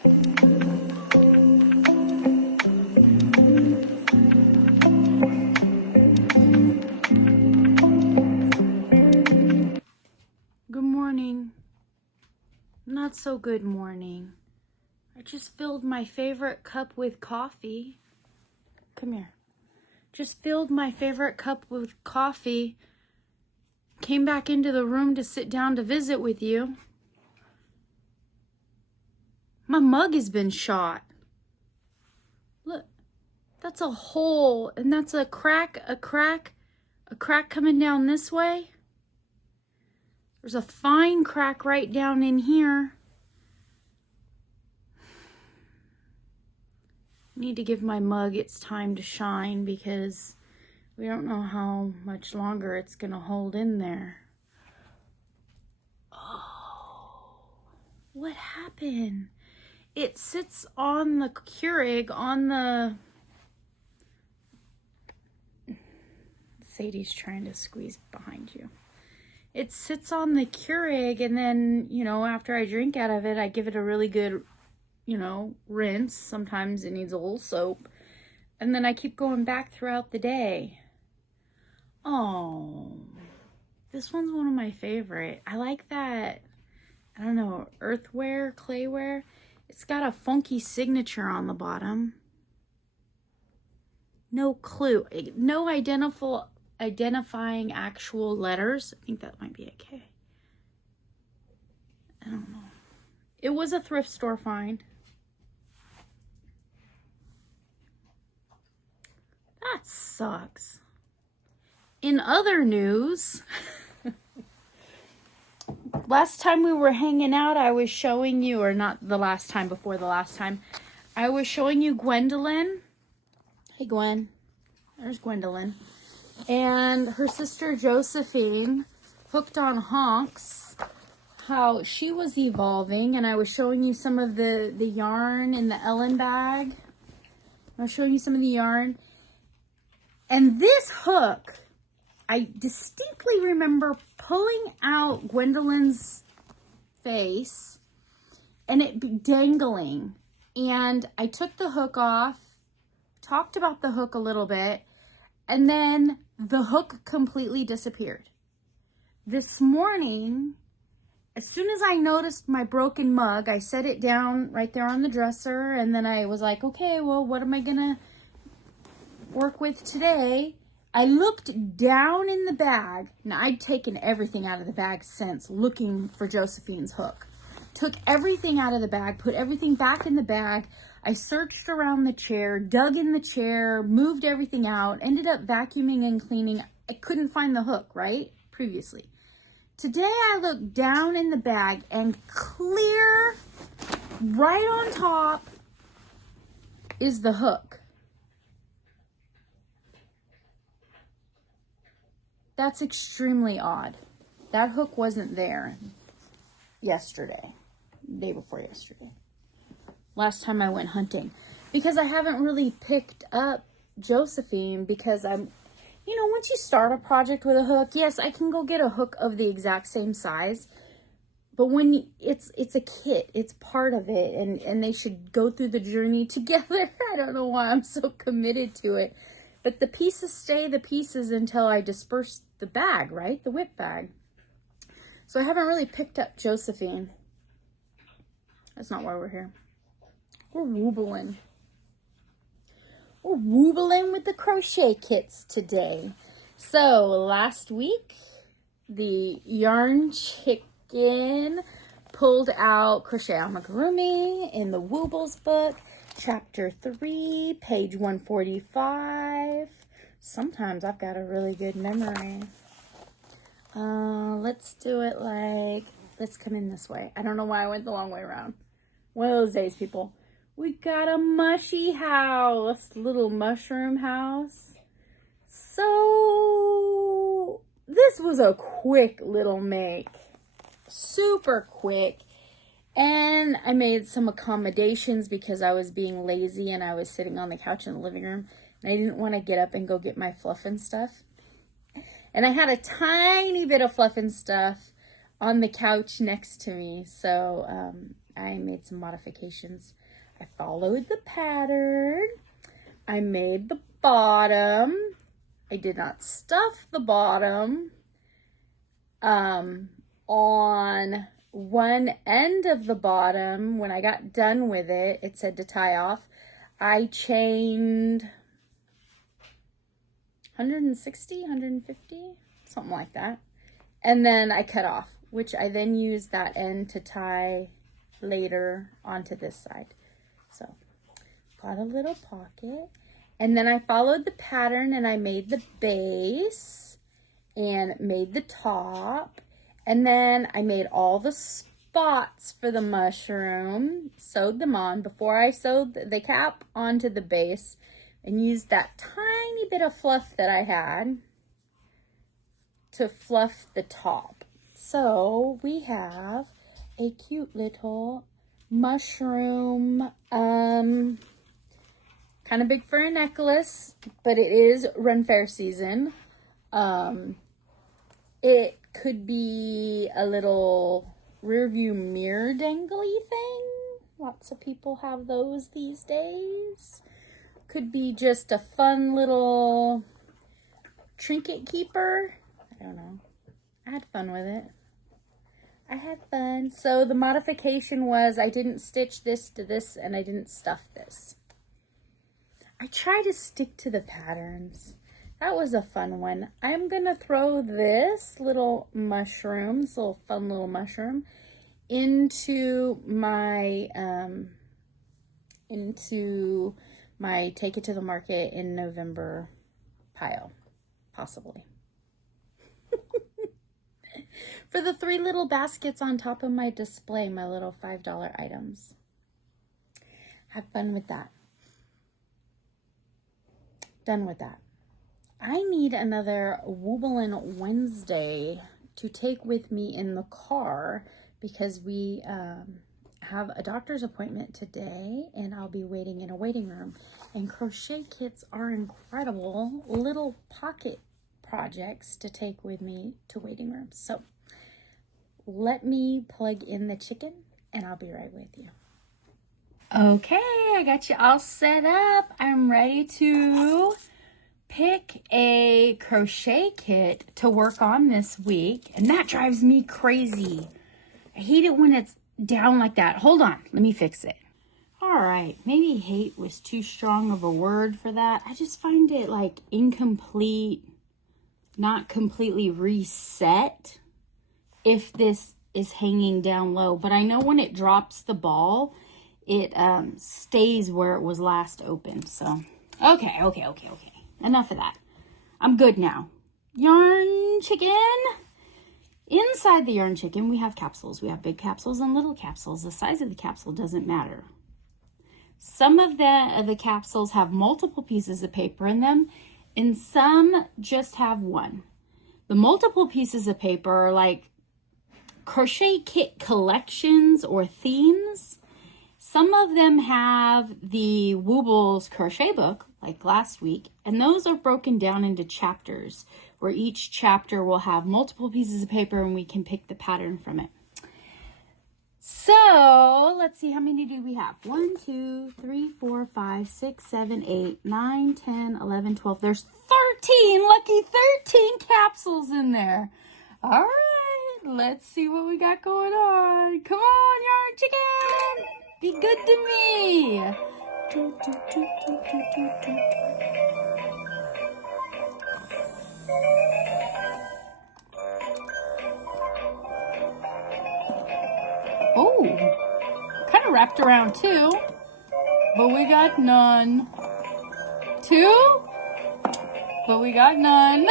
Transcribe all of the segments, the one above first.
Good morning. Not so good morning. I just filled my favorite cup with coffee. Come here. Just filled my favorite cup with coffee. Came back into the room to sit down to visit with you. My mug has been shot. Look, that's a hole, and that's a crack coming down this way. There's a fine crack right down in here. Need to give my mug its time to shine because we don't know how much longer it's gonna hold in there. Oh, what happened? It sits on the Keurig, on the... Sadie's trying to squeeze behind you. It sits on the Keurig, and then, you know, after I drink out of it, I give it a really good, you know, rinse. Sometimes it needs a little soap. And then I keep going back throughout the day. Oh, this one's one of my favorite. I like that, I don't know, earthware, clayware. It's got a funky signature on the bottom. No clue. No identifying actual letters. I think that might be a K. I don't know. It was a thrift store find. That sucks. In other news, last time we were hanging out, I was showing you, or not the last time, before the last time, I was showing you Gwendolyn. Hey, Gwen. There's Gwendolyn. And her sister Josephine, hooked on honks, how she was evolving. And I was showing you some of the yarn in the Ellen bag. I was showing you some of the yarn. And this hook, I distinctly remember pulling out Gwendolyn's face and it be dangling. And I took the hook off, talked about the hook a little bit, and then the hook completely disappeared. This morning, as soon as I noticed my broken mug, I set it down right there on the dresser, and then I was like, okay, well, what am I gonna work with today? I looked down in the bag. Now, I'd taken everything out of the bag since looking for Josephine's hook. Took everything out of the bag, put everything back in the bag. I searched around the chair, dug in the chair, moved everything out, ended up vacuuming and cleaning. I couldn't find the hook, right? Previously. Today, I looked down in the bag and clear, right on top, is the hook. That's extremely odd. That hook wasn't there yesterday, day before yesterday. Last time I went hunting. Because I haven't really picked up Josephine because I'm, you know, once you start a project with a hook, yes, I can go get a hook of the exact same size. But when it's a kit, it's part of it, and they should go through the journey together. I don't know why I'm so committed to it. But the pieces stay the pieces until I disperse the bag, right? The whip bag. So I haven't really picked up Josephine. That's not why we're here. We're wobbling. We're wobbling with the crochet kits today. So last week, the Yarn Chicken pulled out Crochet Amigurumi in the Wobbles book. Chapter 3, page 145. Sometimes I've got a really good memory. Let's do it like, let's come in this way. I don't know why I went the long way around. One of those days, people. We got a mushy house, little mushroom house. So this was a quick little make, super quick. And I made some accommodations because I was being lazy and I was sitting on the couch in the living room and I didn't want to get up and go get my fluff and stuff. And I had a tiny bit of fluff and stuff on the couch next to me. So I made some modifications. I followed the pattern. I made the bottom. I did not stuff the bottom. On one end of the bottom, when I got done with it, it said to tie off. I chained 160, 150, something like that. And then I cut off, which I then used that end to tie later onto this side. So got a little pocket. And then I followed the pattern and I made the base and made the top. And then I made all the spots for the mushroom, sewed them on before I sewed the cap onto the base, and used that tiny bit of fluff that I had to fluff the top. So we have a cute little mushroom, kind of big for a necklace, but it is Run Fair season. It could be a little rear view mirror dangly thing. Lots of people have those these days. Could be just a fun little trinket keeper. I don't know. I had fun with it. I had fun. So the modification was I didn't stitch this to this and I didn't stuff this. I try to stick to the patterns. That was a fun one. I'm gonna throw this little mushroom, this little fun little mushroom, into my take it to the market in November pile, possibly. For the 3 little baskets on top of my display, my little $5 items. Have fun with that. Done with that. I need another Wobblin Wednesday to take with me in the car because we have a doctor's appointment today and I'll be waiting in a waiting room. And crochet kits are incredible little pocket projects to take with me to waiting rooms. So let me plug in the chicken and I'll be right with you. Okay, I got you all set up. I'm ready to pick a crochet kit to work on this week, and that drives me crazy. I hate it when it's down like that. Hold on, let me fix it. All right, maybe hate was too strong of a word for that. I just find it like incomplete, not completely reset if this is hanging down low. But I know when it drops the ball, it stays where it was last opened. So, okay. Enough of that. I'm good now. Yarn chicken. Inside the yarn chicken, we have capsules. We have big capsules and little capsules. The size of the capsule doesn't matter. Some of the capsules have multiple pieces of paper in them, and some just have one. The multiple pieces of paper are like crochet kit collections or themes. Some of them have the Wobbles crochet book, like last week, and those are broken down into chapters, where each chapter will have multiple pieces of paper and we can pick the pattern from it. So let's see, how many do we have? 1, 2, 3, 4, 5, 6, 7, 8, 9, 10, 11, 12. There's 13, lucky 13 capsules in there. All right, let's see what we got going on. Come on, yarn chicken, be good to me. Oh, kind of wrapped around 2, but we got none. 2, but we got none.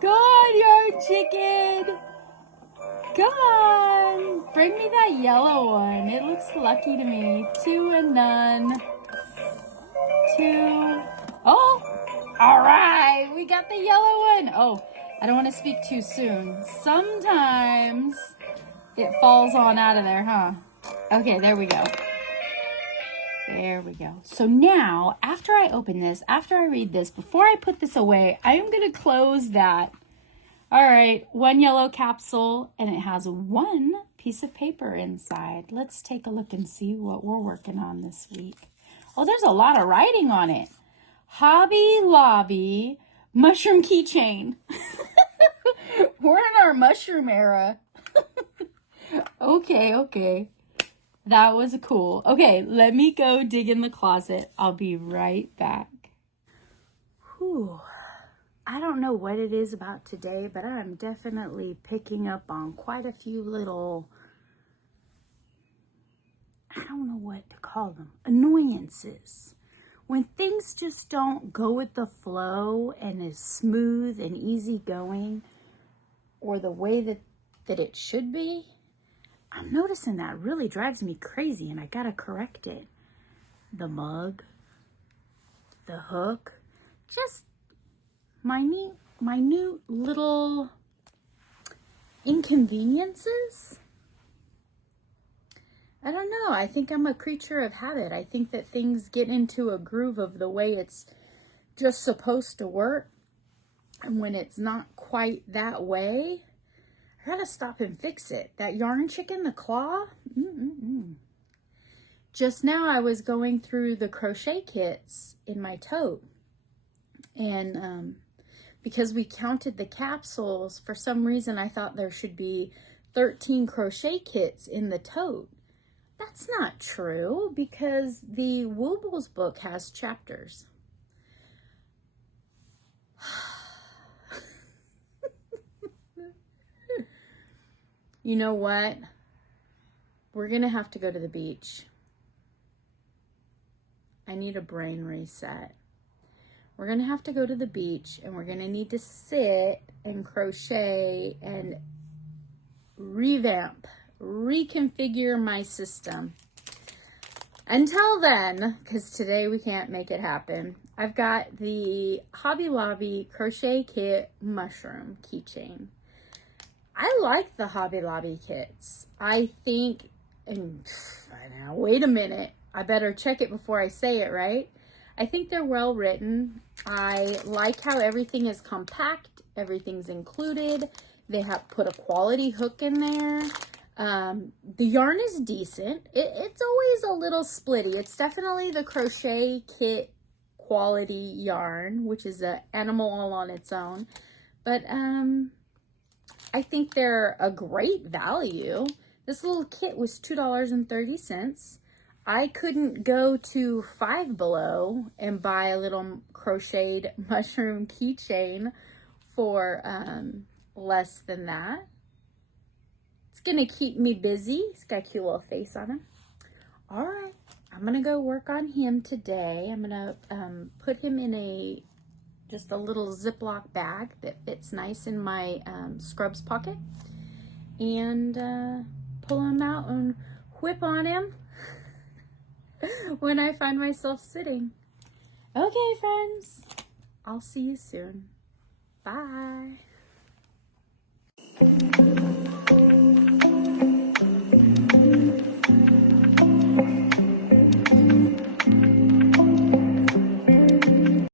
Go on, yarn chicken. Come on, bring me that yellow one. It looks lucky to me. 2 and none. 2. Oh, all right, we got the yellow one. Oh, I don't want to speak too soon. Sometimes it falls on out of there, huh? Okay, there we go. There we go. So now, after I open this, after I read this, before I put this away, I am going to close that. All right, 1 yellow capsule, and it has 1 piece of paper inside. Let's take a look and see what we're working on this week. Oh, there's a lot of writing on it. Hobby Lobby mushroom keychain. We're in our mushroom era. Okay. That was cool. Okay, let me go dig in the closet. I'll be right back. Whew. I don't know what it is about today, but I'm definitely picking up on quite a few little, I don't know what to call them, annoyances. When things just don't go with the flow and is smooth and easygoing, or the way that it should be, I'm noticing that really drives me crazy, and I gotta correct it. The mug, the hook, just minute little inconveniences. I don't know. I think I'm a creature of habit. I think that things get into a groove of the way it's just supposed to work. And when it's not quite that way, I gotta stop and fix it. That yarn chicken, the claw, Just now I was going through the crochet kits in my tote. And because we counted the capsules, for some reason I thought there should be 13 crochet kits in the tote. That's not true, because the Wobbles book has chapters. You know what? We're gonna have to go to the beach. I need a brain reset. We're gonna have to go to the beach, and we're gonna need to sit and crochet and revamp, reconfigure my system. Until then, because today we can't make it happen, I've got the Hobby Lobby Crochet Kit Mushroom Keychain. I like the Hobby Lobby kits. I think, and now wait a minute, I better check it before I say it, right? I think they're well written. I like how everything is compact, everything's included. They have put a quality hook in there. The yarn is decent. It's always a little splitty. It's definitely the Crochet Kit quality yarn, which is an animal all on its own. But I think they're a great value. This little kit was $2.30. I couldn't go to Five Below and buy a little crocheted mushroom keychain for less than that. It's gonna keep me busy. He's got a cute little face on him. All right, I'm gonna go work on him today. I'm gonna put him in just a little Ziploc bag that fits nice in my scrubs pocket, and pull him out and whip on him when I find myself sitting. Okay, friends, I'll see you soon. Bye.